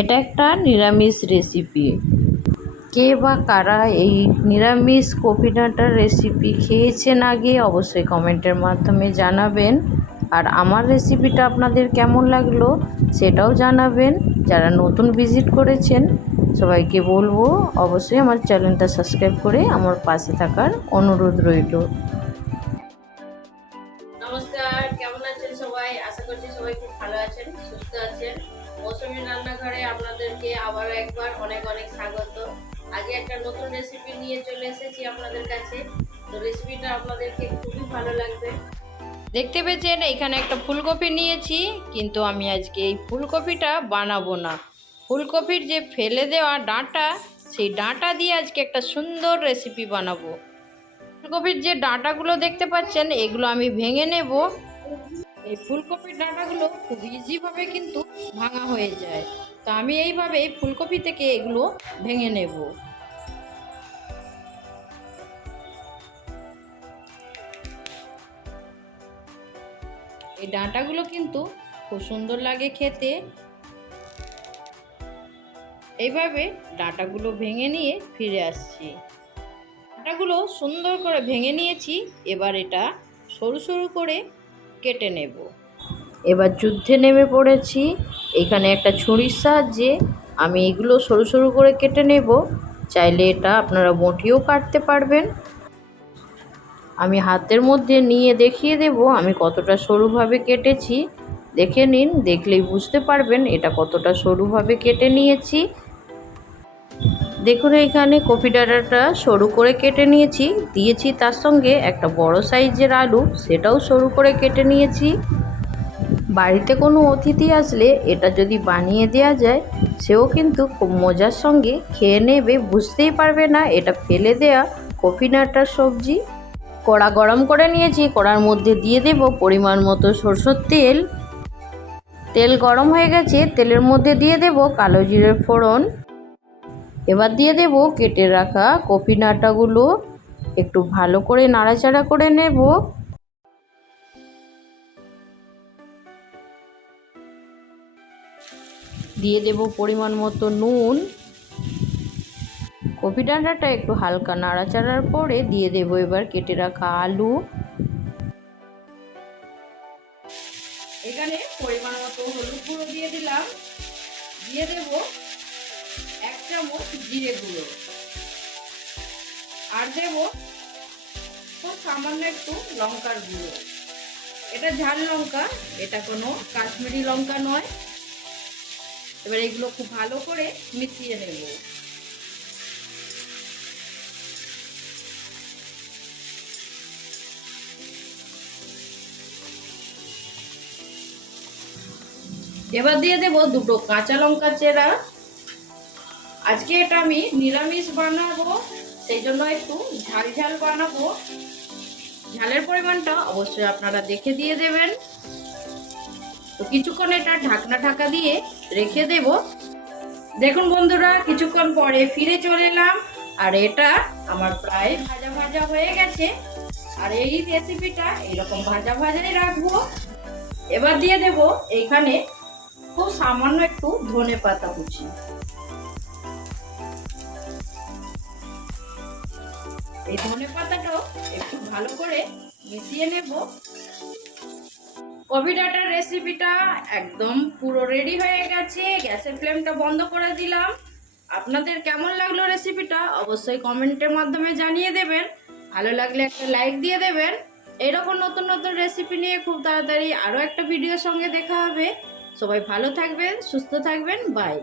এটা একটা নিরামিষ রেসিপি কে বা কারা এই নিরামিষ কপি ডাঁটার রেসিপি খেয়েছেন আগে অবশ্যই কমেন্টের মাধ্যমে জানাবেন। আর আমার রেসিপিটা আপনাদের কেমন লাগল সেটাও জানাবেন। যারা নতুন ভিজিট করেছেন, সবাইকে বলব অবশ্যই আমার চ্যানেলটা সাবস্ক্রাইব করে আমার পাশে থাকার অনুরোধ রইল। নমস্কার, কেমন আছেন সবাই? আশা করছি সবাই খুব ভালো আছেন, সুস্থ আছেন। মৌসুমী রান্নাঘরে আপনাদেরকে আবার একবার অনেক অনেক স্বাগত। আজকে একটা নতুন রেসিপি নিয়ে চলে এসেছি আপনাদের কাছে। তো রেসিপিটা আপনাদেরকে খুবই ভালো লাগবে। দেখতে পেয়েছেন, এখানে একটা ফুলকপি নিয়েছি, কিন্তু আমি আজকে এই ফুলকপিটা বানাবো না। ফুলকপির যে ফেলে দেওয়া ডাঁটা, সেই ডাঁটা দিয়ে আজকে একটা সুন্দর রেসিপি বানাবো। ফুলকপির যে ডাঁটাগুলো দেখতে পাচ্ছেন, এগুলো আমি ভেঙে নেব। এই ফুলকপির ডাঁটাগুলো খুব ইজিভাবে কিন্তু ভাঙা হয়ে যায়। তো আমি এইভাবে ফুলকপি থেকে এগুলো ভেঙে নেব। এই ডাঁটাগুলো কিন্তু খুব সুন্দর লাগে খেতে। এইভাবে ডাঁটাগুলো ভেঙে নিয়ে ফিরে আসছি। ডাঁটাগুলো সুন্দর করে ভেঙে নিয়েছি। এবার এটা সরু সরু করে কেটে নেব। এবার যুদ্ধে নেমে পড়েছি। এখানে একটা ছুরির সাহায্যে আমি এগুলো সরু সরু করে কেটে নেব। চাইলে এটা আপনারা বটিও কাটতে পারবেন। আমি হাতের মধ্যে নিয়ে দেখিয়ে দেব আমি কতটা সরুভাবে কেটেছি। দেখে নিন, দেখলেই বুঝতে পারবেন এটা কতটা সরুভাবে কেটে নিয়েছি। দেখুন, এখানে কপি ডাঁটাটা সরু করে কেটে নিয়েছি। দিয়েছি তার সঙ্গে একটা বড় সাইজের আলু, সেটাও সরু করে কেটে নিয়েছি। বাড়িতে কোনো অতিথি আসলে এটা যদি বানিয়ে দেওয়া যায়, সেও কিন্তু খুব মজার সঙ্গে খেয়ে নেবে, বুঝতেই পারবে না এটা ফেলে দেয়া কপি ডাঁটার সবজি। কড়া গরম করে নিয়েছি, কড়ার মধ্যে দিয়ে দেব পরিমাণ মতো সরষের তেল। তেল গরম হয়ে গেছে, তেলের মধ্যে দিয়ে দেব কালো জিরের ফোড়ন। এবার দিয়ে দেব কেটে রাখা কপি ডাঁটাগুলো। একটু ভালো করে নাড়াচাড়া করে নেব। দিয়ে দেব পরিমাণ মতো নুন। কপি ডাঁটাটা একটু হালকা নাড়াচাড়ার পরে দিয়ে দেব এবার কেটে রাখা আলু। এখানে পরিমাণ মতো হলুদ গুঁড়ো দিয়ে দিলাম। দিয়ে দেব চামচ জিরে গুঁড়ো। আর দেব খুব সামান্য একটু লঙ্কার গুঁড়ো। এটা ঝাল লঙ্কা, এটা কোনো কাশ্মীরি লঙ্কা নয়। এবার এগুলো খুব ভালো করে মিশিয়ে নেব। এবার দিয়ে দেব দুটো কাঁচা লঙ্কা চেরা। আজকে এটা আমি নিরামিষ বানাবো, সেই জন্য একটু ঝাল ঝাল বানাবো। ঝালের পরিমাণটা অবশ্যই আপনারা দেখে দিয়ে দেবেন। তো কিছুক্ষণ এটা ঢাকনা ঢাকা দিয়ে রেখে দেব। দেখুন বন্ধুরা, কিছুক্ষণ পরে ফিরে চলে এলাম। আর এটা আমার প্রায় ভাজা ভাজা হয়ে গেছে। আর এই রেসিপিটা এরকম ভাজা ভাজাই রাখব। এবার দিয়ে দেব এইখানে খুব সামান্য একটু ধনে পাতা কুচি। এই ধনে পাতাটাও একটু ভালো করে মিশিয়ে নেব। কবি ডাটার রেসিপিটা একদম পুরো রেডি হয়ে গেছে। গ্যাসের ফ্লেমটা বন্ধ করে দিলাম। আপনাদের কেমন লাগল রেসিপিটা অবশ্যই কমেন্টের মাধ্যমে জানিয়ে দেবেন। ভালো লাগলে একটা লাইক দিয়ে দেবেন। এরকম নতুন নতুন রেসিপি নিয়ে খুব তাড়াতাড়ি আরও একটা ভিডিওর সঙ্গে দেখা হবে। সবাই ভালো থাকবেন, সুস্থ থাকবেন বাই